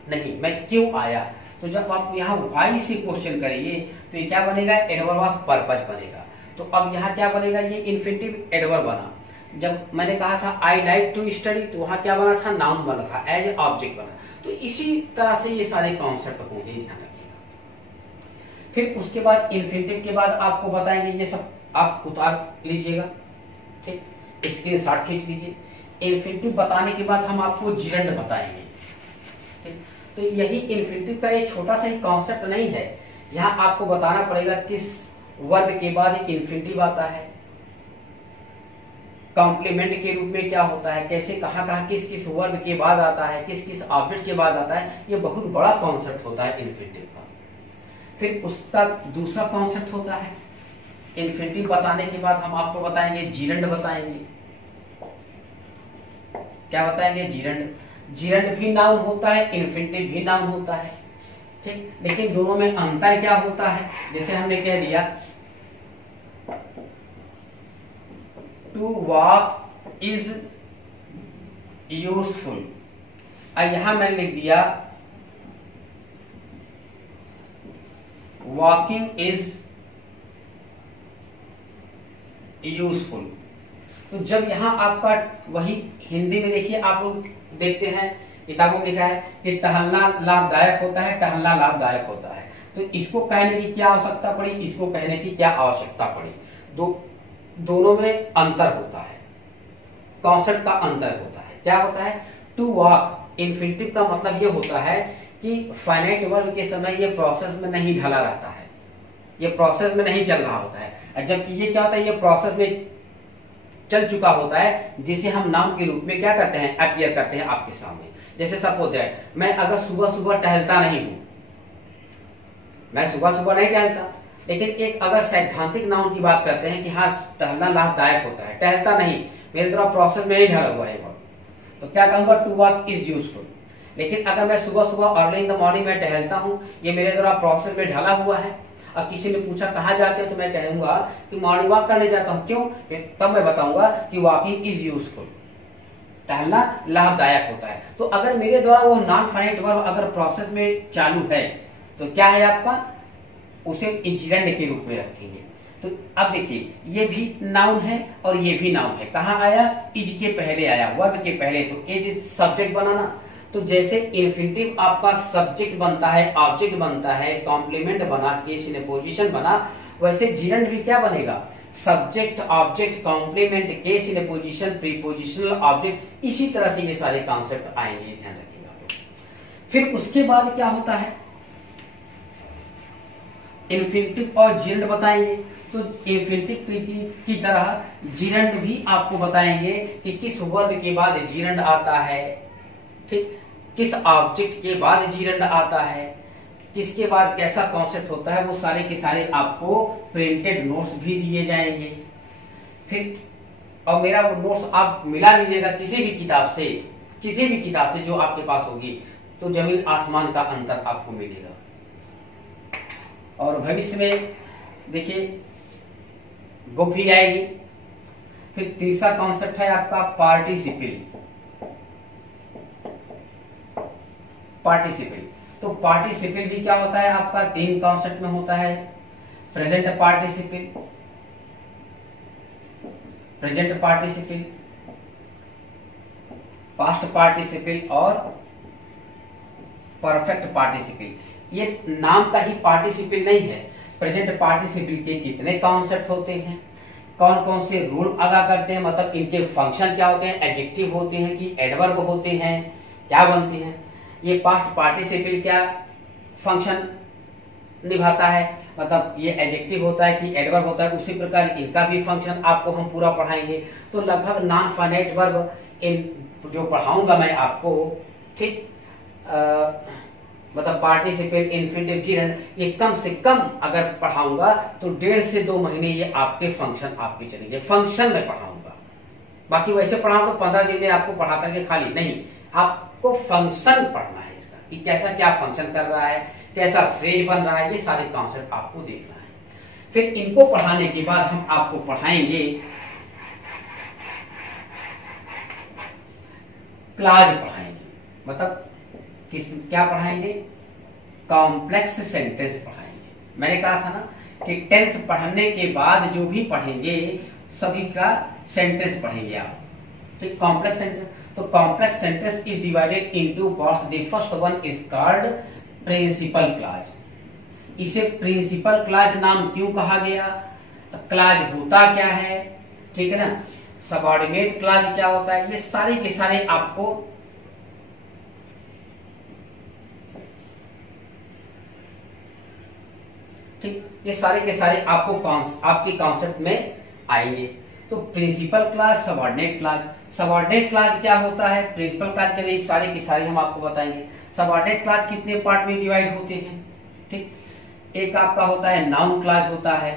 नहीं, मैं क्यों आया। तो जब आप यहाँ वाई से क्वेश्चन करेंगे तो ये क्या बनेगा, एडवर्ब ऑफ पर्पस बनेगा। तो अब यहाँ क्या बनेगा, ये इन्फिनिटिव एडवर्ब बना। जब मैंने कहा था आई लाइक टू स्टडी, तो वहां क्या बना था, नाउन बना था, एज ऑब्जेक्ट बना। तो इसी तरह से ये सारे कॉन्सेप्ट होंगे, ध्यान रखिएगा। फिर उसके बाद इन्फिनिटिव के बाद आपको बताएंगे, ये सब आप उतार लीजिएगा, ठीक, स्क्रीनशॉट खींच लीजिए। इन्फिनिटिव बताने के बाद हम आपको जिरंड बताएंगे, ठीक। तो यही इन्फिनिटिव का एक छोटा सा ही कॉन्सेप्ट नहीं है, यहाँ आपको बताना पड़ेगा किस वर्ब के बाद इन्फिनिटिव आता है, कॉम्प्लीमेंट के रूप में क्या होता है, कैसे कहाँ कहाँ किस किस वर्ब के बाद आता है, किस किस ऑब्जेक्ट के बाद आता है। ये बहुत बड़ा कॉन्सेप्ट होता है इन्फिनिटिव का। फिर उसका दूसरा कॉन्सेप्ट होता है, इन्फिनिटिव बताने के बाद हम आपको बताएंगे जिरंड बताएंगे। क्या बताएंगे, जिरंड। जिरंड भी नाउन होता है, इन्फिनिटिव भी नाउन होता है, ठीक। लेकिन दोनों में अंतर क्या होता है, जैसे हमने कह दिया टू वॉक इज यूजफुल, और यहां मैंने लिख दिया वॉकिंग इज यूजफुल। तो जब यहां आपका वही हिंदी में देखिए, आप लोग देखते हैं किताबों में लिखा है कि टहलना लाभदायक होता है, टहलना लाभदायक होता है। तो इसको कहने की क्या आवश्यकता पड़ी, इसको कहने की क्या आवश्यकता पड़ी, दोनों में अंतर होता है, कॉन्सेप्ट का अंतर होता है। क्या होता है, टू वॉक इन्फिनिटिव का मतलब ये होता है कि फाइनाइट वर्ब के समय ये प्रोसेस में नहीं ढला रहता है, ये प्रोसेस में नहीं चल रहा होता है, जबकि ये क्या होता है, ये प्रोसेस में चल चुका होता है, जिसे हम नाउन के रूप में क्या करते हैं, अपीयर करते हैं आपके सामने। जैसे सपोज दैट, मैं अगर सुबह सुबह टहलता नहीं हूं, मैं सुबह सुबह नहीं टहलता, लेकिन एक अगर सैद्धांतिक नाउन की बात करते हैं कि हाँ टहलना लाभदायक होता है, टहलता नहीं, मेरे द्वारा प्रोसेस में नहीं ढला हुआ है वर्ब, तो क्या कहूंगा, टू वॉक इज यूजफुल। लेकिन अगर मैं सुबह सुबह अर्ली इन द मॉर्निंग में टहलता हूं, ये मेरे द्वारा प्रोसेस में ढला हुआ है, और किसी ने पूछा कहाँ जाते हो, तो मैं कहूंगा कि मॉर्निंग वॉक करने जाता हूँ। क्यों, तब मैं बताऊंगा कि वॉकिंग इज यूजफुल, टहलना लाभदायक होता है। तो अगर मेरे द्वारा वो नॉन फाइनाइट वर्ब अगर प्रोसेस में चालू है, तो क्या है आपका, उसे जिरंड के रूप में रखेंगे। तो अब देखिए, ये भी नाउन है और ये भी नाउन है। कहाँ आया, इज के पहले आया, वर्ब के पहले, तो इज सब्जेक्ट बना ना। तो जैसे इन्फिनिटिव आपका सब्जेक्ट बनता है, ऑब्जेक्ट बनता है, कॉम्प्लीमेंट बना, केस इन पोजीशन बना, वैसे जिरंड भी क्या बनेगा, subject, object, complement, case in position, prepositional object. इसी तरह से ये सारे कॉन्सेप्ट आएंगे, ध्यान रखिएगा। फिर उसके बाद क्या होता है, इन्फिनिटिव और जीरंड बताएंगे। तो इन्फिनिटिव की तरह जीरंड भी आपको बताएंगे कि किस वर्ब के बाद जीरंड आता है, ठीक, किस ऑब्जेक्ट के बाद जीरंड आता है, किसके बाद कैसा कॉन्सेप्ट होता है, वो सारे के सारे आपको प्रिंटेड नोट्स भी दिए जाएंगे। फिर और मेरा वो नोट्स आप मिला लीजिएगा किसी भी किताब से जो आपके पास होगी, तो जमीन आसमान का अंतर आपको मिलेगा। और भविष्य में देखिए बुक भी आएगी। फिर तीसरा कॉन्सेप्ट है आपका पार्टिसिपल। तो पार्टिसिपल भी क्या होता है आपका, 3 कॉन्सेप्ट में होता है। प्रेजेंट पार्टिसिपल, पास्ट पार्टिसिपल और परफेक्ट पार्टिसिपल। ये नाम का ही पार्टिसिपल नहीं है। प्रेजेंट पार्टिसिपल के कितने कॉन्सेप्ट होते हैं, कौन कौन से रूल अदा करते हैं, मतलब इनके फंक्शन क्या होते हैं, एडजेक्टिव होते हैं कि एडवर्ब होते हैं, क्या बनते हैं। ये पास्ट पार्टिसिपल क्या फंक्शन निभाता है, मतलब ये एडजेक्टिव होता है कि एडवर्ब होता है, उसी प्रकार इनका भी फंक्शन आपको हम पूरा पढ़ाएंगे। तो लगभग नॉन फाइनाइट वर्ब इन जो पढ़ाऊंगा मैं आपको, ठीक, मतलब पार्टिसिपल, इन्फिनिटिव, जीरंड, ये कम से कम अगर पढ़ाऊंगा तो 1.5 से 2 महीने ये आपके फंक्शन आपके चलेंगे। फंक्शन में पढ़ाऊंगा, बाकी वैसे पढ़ाऊं तो 15 दिन में आपको पढ़ा करके खाली नहीं, आपको फंक्शन पढ़ना है इसका कि कैसा क्या फंक्शन कर रहा है, कैसा फ्रेज बन रहा है, ये सारे कॉन्सेप्ट आपको देखना है। फिर इनको पढ़ाने के बाद हम आपको पढ़ाएंगे क्लाज पढ़ाएंगे, मतलब क्या पढ़ाएंगे, कॉम्प्लेक्स सेंटेंस पढ़ाएंगे। मैंने कहा था ना कि टेंस पढ़ने के बाद जो भी पढ़ेंगे सभी का सेंटेंस पढ़ेंगे आप, ठीक। कॉम्प्लेक्स सेंटेंस, तो complex sentence is divided into parts. The first one is called principal clause. इसे प्रिंसिपल क्लाज नाम क्यों कहा गया, क्लाज होता क्या है, ठीक है ना, सबऑर्डिनेट क्लाज क्या होता है, ये सारे के सारे आपको ठीक, ये सारे के सारे आपको आपके कॉन्सेप्ट में आएंगे। तो principal clause, subordinate clause. Subordinate clause क्या होता है, प्रिंसिपल क्लाज के लिए सारे की सारे हम आपको बताएंगे। सबऑर्डिनेट क्लाज कितने पार्ट में डिवाइड होते हैं, ठीक। एक आपका होता है नाउन क्लाज होता है।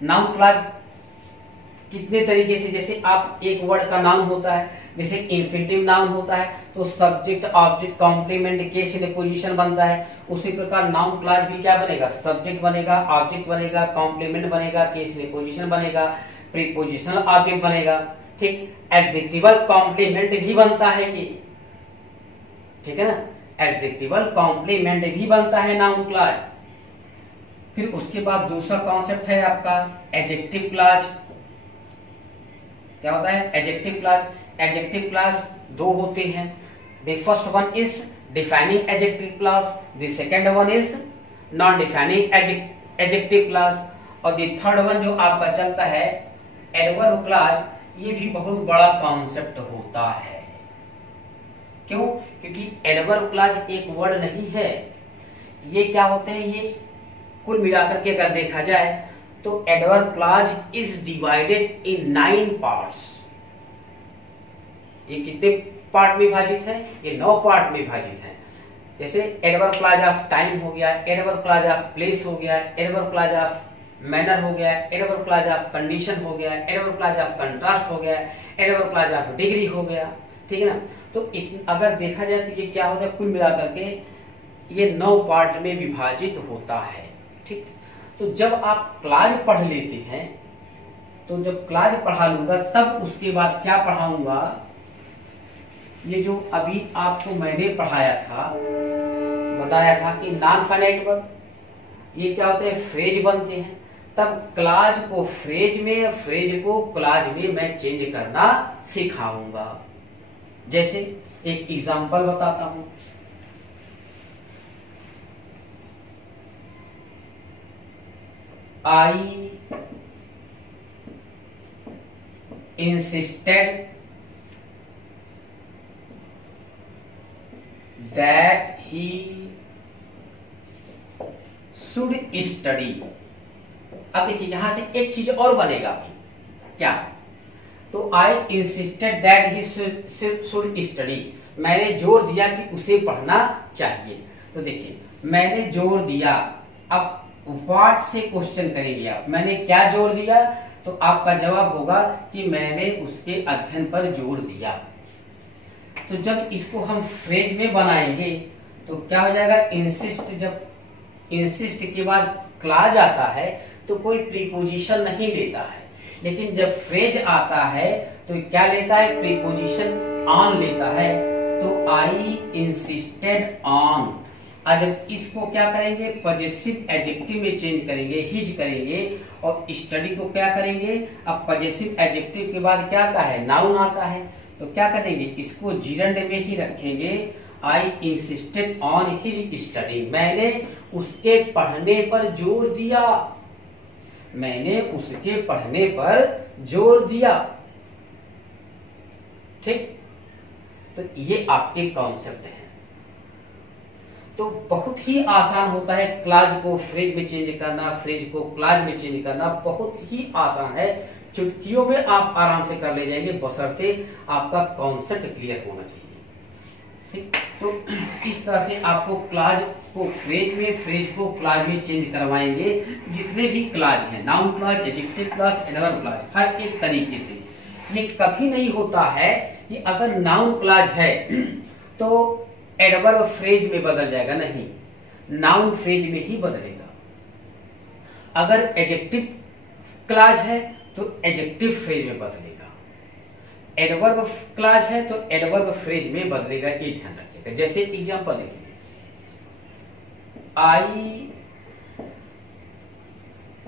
नाउन क्लाज कितने तरीके से, जैसे आप एक वर्ड का नाउन होता है, जैसे इन्फिनिटिव नाउन होता है तो subject, object, complement, case in position बनता है। उसी प्रकार नाउन क्लाज भी क्या बनेगा, सब्जेक्ट बनेगा, ऑब्जेक्ट बनेगा, कॉम्प्लीमेंट बनेगा, केस इन पोजीशन बनेगा, प्रीपोजिशनल ऑब्जेक्ट बनेगा, ठीक। एडजेक्टिवल कॉम्प्लीमेंट भी बनता है कि, ठीक है ना, एडजेक्टिवल कॉम्प्लीमेंट भी बनता है नाउन क्लाज। फिर उसके बाद दूसरा कॉन्सेप्ट है आपका एडजेक्टिव क्लाज। क्या होता है एडजेक्टिव क्लाज। एडजेक्टिव क्लाज 2 होते हैं। The first one is defining adjective clause, the second one is non defining adjective clause, और द थर्ड वन जो आपका चलता है एडवर्ब क्लाज। ये भी बहुत बड़ा कॉन्सेप्ट होता है। क्यों, क्योंकि एडवर्ब क्लाज एक वर्ड नहीं है, ये क्या होते हैं, ये कुल मिलाकर के अगर देखा जाए तो adverb clause is divided in 9 parts. ये कितने पार्ट में विभाजित है, ये 9 पार्ट में विभाजित है। जैसे एडवर्ब क्लाज ऑफ टाइम हो गया, एडवर्ब क्लाज ऑफ प्लेस हो गया, एडवर्ब क्लाज ऑफ मैनर हो गया, एडवर्ब क्लाज ऑफ कंडीशन हो गया, एडवर्ब क्लाज ऑफ कंट्रास्ट हो गया, एडवर्ब क्लाज ऑफ डिग्री हो गया, ठीक है ना। तो अगर देखा जाए तो ये क्या होता है, कुल मिलाकर के ये 9 पार्ट में विभाजित होता है, ठीक। तो जब आप क्लाज पढ़ लेते हैं, तो जब क्लाज पढ़ा लूंगा तब उसके बाद क्या पढ़ाऊंगा, ये जो अभी आपको मैंने पढ़ाया था, बताया था कि नॉन फाइनाइट वर्ब ये क्या होते हैं, फ्रेज बनते हैं। तब क्लाज को फ्रेज में, फ्रेज को क्लाज में मैं चेंज करना सिखाऊंगा। जैसे एक एग्जांपल बताता हूं, I insisted that he should study. अब देखिए यहां से एक चीज और बनेगा क्या, तो आई insisted that he should study, मैंने जोर दिया कि उसे पढ़ना चाहिए। तो देखिए मैंने जोर दिया, अब व्हाट से क्वेश्चन करेंगे आप, मैंने क्या जोर दिया, तो आपका जवाब होगा कि मैंने उसके अध्ययन पर जोर दिया। तो जब इसको हम फ्रेज में बनाएंगे तो क्या हो जाएगा, इंसिस्ट, जब इंसिस्ट के बाद क्लॉज आता है तो कोई प्रीपोजिशन नहीं लेता है, लेकिन जब फ्रेज आता है तो क्या लेता है, प्रीपोजिशन ऑन लेता है। तो आई इंसिस्टेड ऑन, आज जब इसको क्या करेंगे, पजेसिव एडजेक्टिव में चेंज करेंगे, हिज करेंगे, और स्टडी को क्या करेंगे, अब पजेसिव एडजेक्टिव के बाद क्या आता है, नाउन आता है, तो क्या करेंगे, इसको जिरंड में ही रखेंगे। आई इंसिस्टेड ऑन हिज स्टडी, मैंने उसके पढ़ने पर जोर दिया, मैंने उसके पढ़ने पर जोर दिया। ठीक, तो ये आपके कॉन्सेप्ट है। तो बहुत ही आसान होता है क्लॉज को फ्रेज में चेंज करना, फ्रेज को क्लॉज में चेंज करना बहुत ही आसान है, चुटकियों में आप आराम से कर ले जाएंगे, बशर्ते आपका कॉन्सेप्ट क्लियर होना चाहिए। ठीक, तो इस तरह से आपको क्लॉज को फ्रेज में, फ्रेज को क्लॉज में चेंज करवाएंगे। जितने भी क्लॉज हैं, noun clause, adjective clause, adverb clause, हर एक तरीके से। ये कभी नहीं होता है कि अगर नाउन क्लॉज है तो एडवर्ब फ्रेज में बदल जाएगा, नहीं, नाउन फ्रेज में ही बदलेगा। अगर एडजेक्टिव क्लॉज है तो एडजेक्टिव फ्रेज में बदलेगा, एडवर्ब क्लॉज है तो एडवर्ब फ्रेज में बदलेगा, ये ध्यान रखिएगा। जैसे एग्जांपल देखिए, आई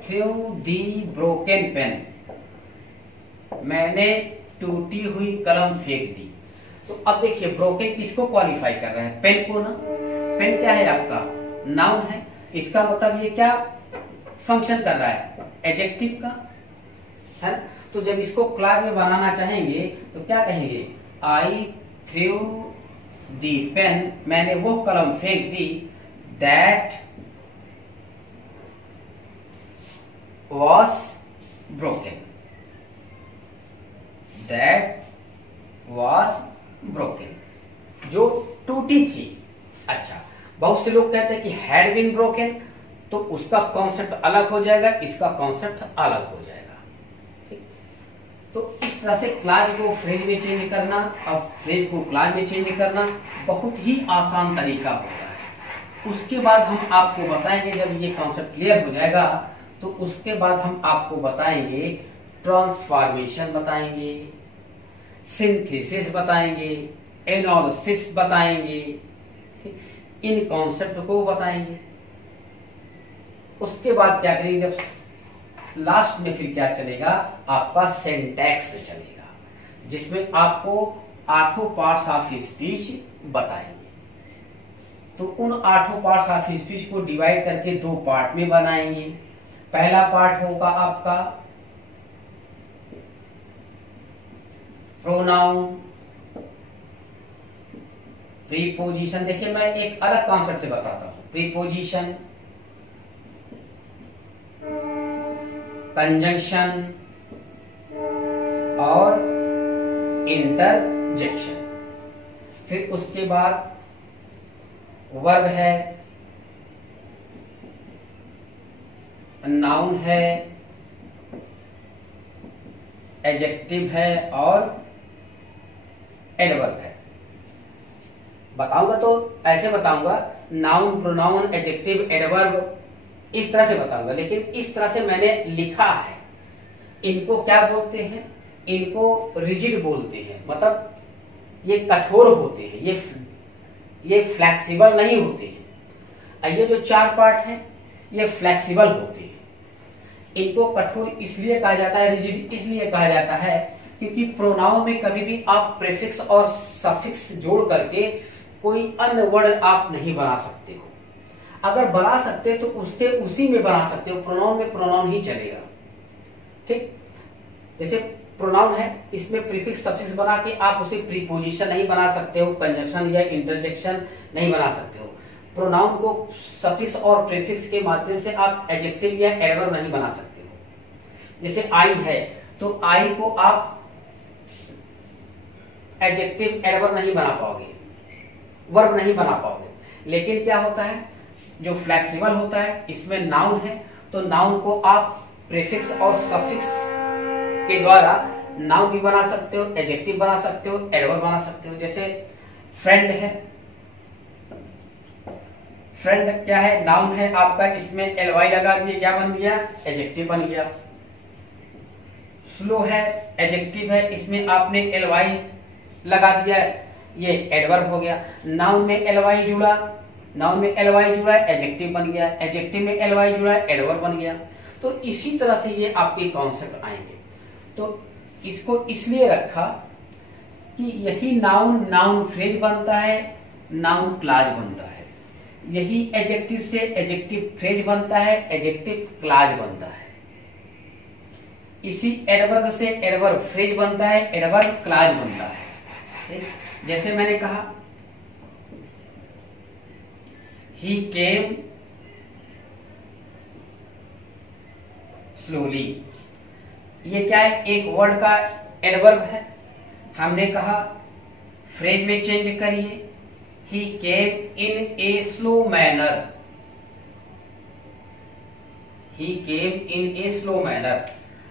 थ्रू दी ब्रोकन पेन, मैंने टूटी हुई कलम फेंक दी। तो अब देखिए ब्रोकन किसको क्वालिफाई कर रहा है, पेन को ना। पेन क्या है आपका, नाउन है, इसका मतलब ये क्या फंक्शन कर रहा है, एडजेक्टिव का है। तो जब इसको क्लॉज में बनाना चाहेंगे तो क्या कहेंगे, आई थ्रू दी पेन, मैंने वो कलम फेंक दी, that was broken, that was broken, जो टूटी थी। अच्छा, बहुत से लोग कहते हैं कि हैड बीन ब्रोकन, तो उसका कॉन्सेप्ट अलग हो जाएगा, इसका कॉन्सेप्ट अलग हो जाएगा। ठीक, तो इस तरह से क्लॉज को फ्रेज में चेंज करना और फ्रेज को क्लॉज में चेंज करना बहुत ही आसान तरीका होता है। उसके बाद हम आपको बताएंगे, जब ये कॉन्सेप्ट क्लियर हो जाएगा तो उसके बाद हम आपको बताएंगे ट्रांसफॉर्मेशन बताएंगे, सिंथेसिस बताएंगे, एनालिसिस बताएंगे, इन कॉन्सेप्ट को बताएंगे। उसके बाद क्या करेंगे, जब लास्ट में फिर क्या चलेगा, आपका सिंटैक्स चलेगा, जिसमें आपको 8 पार्ट्स ऑफ स्पीच बताएंगे। तो उन 8 पार्ट्स ऑफ स्पीच को डिवाइड करके 2 पार्ट में बनाएंगे। पहला पार्ट होगा आपका प्रोनाउन, प्रीपोजिशन। देखिए मैं एक अलग कॉन्सेप्ट से बताता हूं, प्रीपोजिशन, कंजंक्शन और इंटरजेक्शन। फिर उसके बाद वर्ब है, नाउन है, एडजेक्टिव है और एडवर्ब है। बताऊंगा तो ऐसे बताऊंगा, नाउन, प्रोनाउन, एडजेक्टिव, एडवर्ब, इस तरह से बताऊंगा, लेकिन इस तरह से मैंने लिखा है। इनको क्या बोलते हैं, इनको रिजिड बोलते हैं, मतलब ये कठोर होते हैं, ये फ्लेक्सिबल नहीं होते हैं। ये जो 4 पार्ट हैं ये फ्लेक्सिबल होते हैं। इनको कठोर इसलिए कहा जाता है, रिजिड इसलिए कहा जाता है क्योंकि प्रोनाउन में कभी भी आप प्रीफिक्स और सफिक्स जोड़ करके कोई अन्य वर्ड आप नहीं बना सकते हो। अगर बना सकते तो उसके उसी में बना सकते हो, प्रोनाउन में प्रोनाउन ही चलेगा। ठीक, जैसे प्रोनाउन है, इसमें प्रीफिक्स सफिक्स बना के आप उसे प्रीपोजिशन नहीं बना सकते हो, कंजंक्शन या इंटरजेक्शन नहीं बना सकते हो। प्रोनाउन को सफिक्स और प्रीफिक्स के माध्यम से आप एडजेक्टिव या एडवर्ब नहीं बना सकते हो। जैसे आई है तो आई को आप एडजेक्टिव एडवर्ब नहीं बना पाओगे, वर्ब नहीं बना पाओगे। लेकिन क्या होता है, जो फ्लेक्सिबल होता है इसमें नाउन है तो नाउन को आप प्रीफिक्स और सफिक्स के द्वारा नाउन भी बना सकते हो, एडजेक्टिव बना सकते हो, एडवर्ब बना सकते हो। जैसे फ्रेंड है, फ्रेंड क्या है, नाउन है आपका, इसमें एलवाई लगा दिए, क्या बन गया, एडजेक्टिव बन गया। स्लो है, एडजेक्टिव है, इसमें आपने एलवाई लगा दिया, ये एडवर्ब हो गया। नाउन में एलवाई जुड़ा, नाउन में एलवाई जुड़ा, एडजेक्टिव बन गया, एडजेक्टिव में एलवाई जुड़ा, एडवर्ब बन गया। तो इसी तरह से ये आपके कॉन्सेप्ट आएंगे। तो इसको इसलिए रखा कि यही नाउन नाउन फ्रेज बनता है, नाउन क्लाज बनता है, यही एडजेक्टिव से एडजेक्टिव फ्रेज बनता है, एडजेक्टिव क्लाज बनता है, इसी एडवर्ब से एडवर्ब फ्रेज बनता है, एडवर्ब क्लाज बनता है। जैसे मैंने कहा ही केम स्लोली, ये क्या है, एक वर्ड का एडवर्ब है। हमने कहा फ्रेज में चेंज करिए, he came in a slow manner, he came in a slow manner.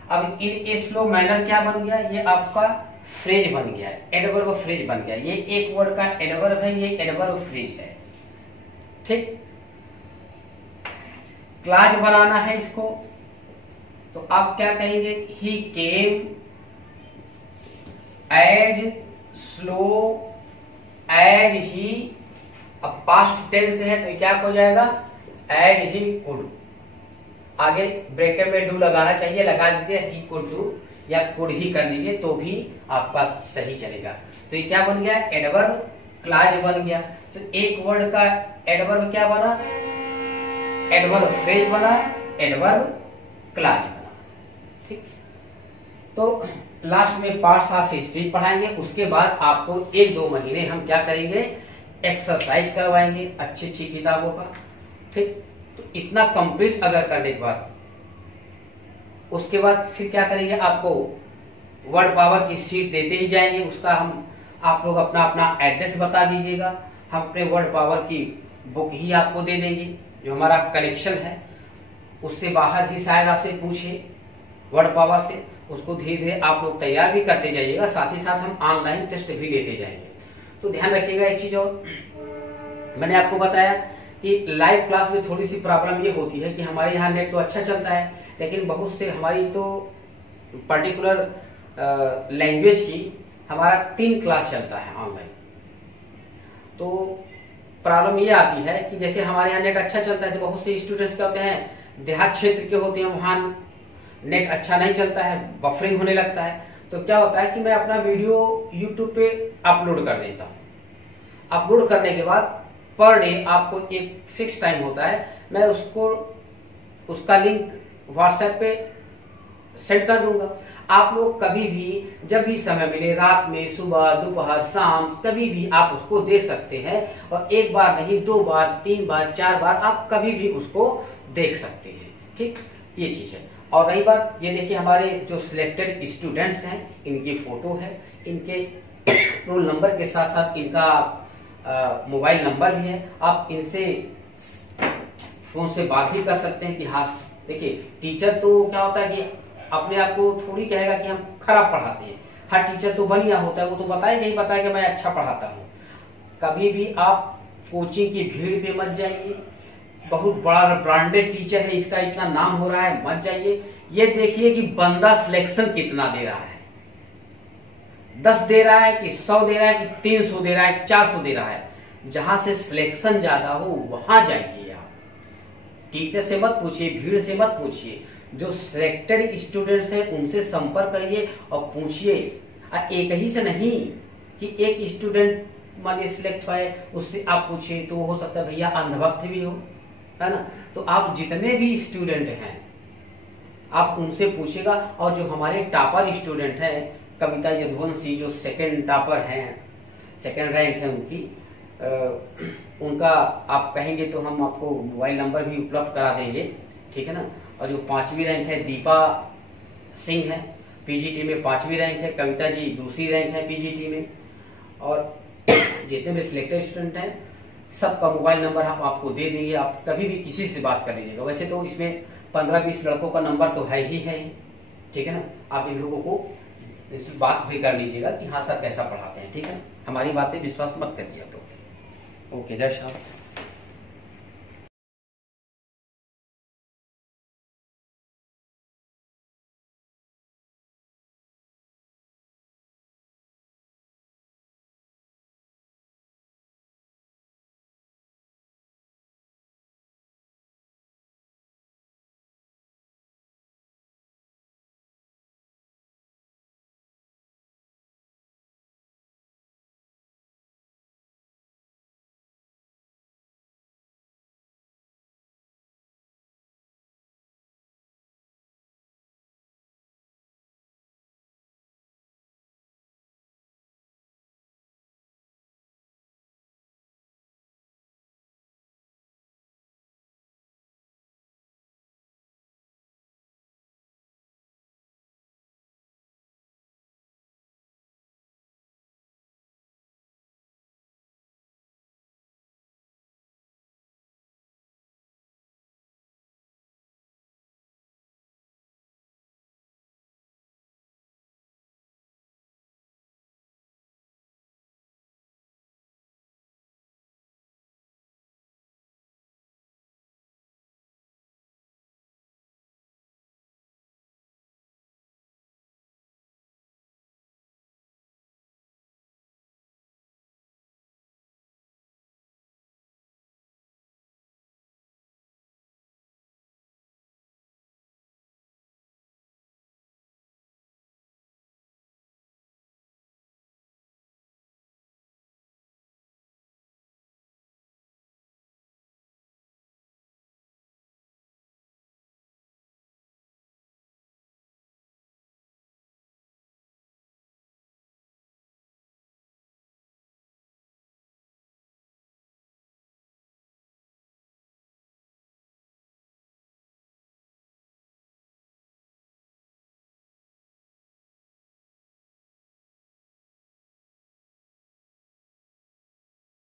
अब इन ए स्लो मैनर क्या बन गया, ये आपका फ्रेज बन गया, एडवर्ब फ्रेज बन गया। ये एक वर्ड का एडवर्ब है, ये एडवर्ब फ्रेज है। ठीक, क्लाज बनाना है इसको तो आप क्या कहेंगे, he came as slow as he. अब पास्ट टेंस है तो क्या हो जाएगा, एज ही कुड। आगे ब्रैकेट में डू लगाना चाहिए, लगा दीजिए, ही कुड डू या कुड ही कर दीजिए तो भी आपका सही चलेगा। तो ये क्या बन गया, एडवर्ब क्लाज बन गया। तो एक वर्ड का एडवर्ब क्या बना, एडवर्ब फ्रेज बना, एडवर्ब क्लाज बना। ठीक, तो लास्ट में पार्ट्स ऑफ स्पीच पढ़ाएंगे। उसके बाद आपको 1-2 महीने हम क्या करेंगे, एक्सरसाइज करवाएंगे अच्छी अच्छी किताबों का। ठीक, तो इतना कंप्लीट अगर करने के बाद उसके बाद फिर क्या करेंगे, आपको वर्ड पावर की सीट देते ही जाएंगे। उसका हम आप लोग अपना अपना एड्रेस बता दीजिएगा, हम अपने वर्ड पावर की बुक ही आपको दे देंगे। जो हमारा कलेक्शन है उससे बाहर ही शायद आपसे पूछे वर्ड पावर से, उसको धीरे धीरे आप लोग तैयार भी करते जाइएगा। साथ ही साथ हम ऑनलाइन टेस्ट भी लेते जाएंगे। तो ध्यान रखिएगा एक चीज और, मैंने आपको बताया कि लाइव क्लास में थोड़ी सी प्रॉब्लम ये होती है कि हमारे यहाँ नेट तो अच्छा चलता है, लेकिन बहुत से हमारी तो पर्टिकुलर लैंग्वेज की हमारा 3 क्लास चलता है ऑनलाइन। तो प्रॉब्लम ये आती है कि जैसे हमारे यहाँ नेट अच्छा चलता है तो बहुत से स्टूडेंट्स क्या होते हैं, देहात क्षेत्र के होते हैं, वहां नेट अच्छा नहीं चलता है, बफरिंग होने लगता है। तो क्या होता है कि मैं अपना वीडियो यूट्यूब पे अपलोड कर देता हूँ। अपलोड करने के बाद पर डे आपको एक फिक्स टाइम होता है, मैं उसको उसका लिंक व्हाट्सएप पे सेंड कर दूंगा। आप लोग कभी भी जब भी समय मिले, रात में, सुबह, दोपहर, शाम, कभी भी आप उसको देख सकते हैं। और एक बार नहीं, 2 बार, 3 बार, 4 बार आप कभी भी उसको देख सकते हैं। ठीक, ये चीज है। और रही बात, ये देखिए हमारे जो सिलेक्टेड स्टूडेंट्स हैं, इनकी फोटो है, इनके रोल नंबर के साथ साथ इनका मोबाइल नंबर भी है। आप इनसे फोन से बात भी कर सकते हैं कि हाँ, देखिए टीचर तो क्या होता है कि अपने आप को थोड़ी कहेगा कि हम खराब पढ़ाते हैं। हर टीचर तो बढ़िया होता है, वो तो बताएगा ही बताएगा मैं अच्छा पढ़ाता हूँ। कभी भी आप कोचिंग की भीड़ पे मत जाइए। बहुत बड़ा ब्रांडेड टीचर है, इसका इतना नाम हो रहा है, मत जाइए। ये देखिए कि बंदा सिलेक्शन कितना दे रहा है, 10 दे रहा है कि 100 दे रहा है कि 300 दे रहा है, 400 दे रहा है। जहां से सिलेक्शन ज्यादा हो वहां जाइए आप। टीचर से मत पूछिए, भीड़ से मत पूछिए। जो सिलेक्टेड स्टूडेंट्स हैं उनसे संपर्क करिए और पूछिए। एक ही से नहीं कि एक स्टूडेंट मान सिलेक्ट हुआ है उससे आप पूछिए, तो हो सकता है भैया अंधभक्त भी हो, है ना। तो आप जितने भी स्टूडेंट हैं आप उनसे पूछेगा। और जो हमारे टॉपर स्टूडेंट हैं, कविता यदुवंशी जो सेकंड टॉपर हैं, सेकंड रैंक है उनकी, उनका आप कहेंगे तो हम आपको मोबाइल नंबर भी उपलब्ध करा देंगे, ठीक है ना। और जो 5वीं रैंक है दीपा सिंह है, पीजीटी में 5वीं रैंक है। कविता जी 2री रैंक है पीजीटी में। और जितने भी सिलेक्टेड स्टूडेंट हैं सबका मोबाइल नंबर हम आपको दे देंगे, आप कभी भी किसी से बात कर लीजिएगा। वैसे तो इसमें 15-20 लड़कों का नंबर तो है ही है, ठीक है ना। आप इन लोगों को इस बात भी कर लीजिएगा कि हाँ सर कैसा पढ़ाते हैं, ठीक है। हमारी बात पे विश्वास मत करिए आप लोग। ओके, जय श्री राम।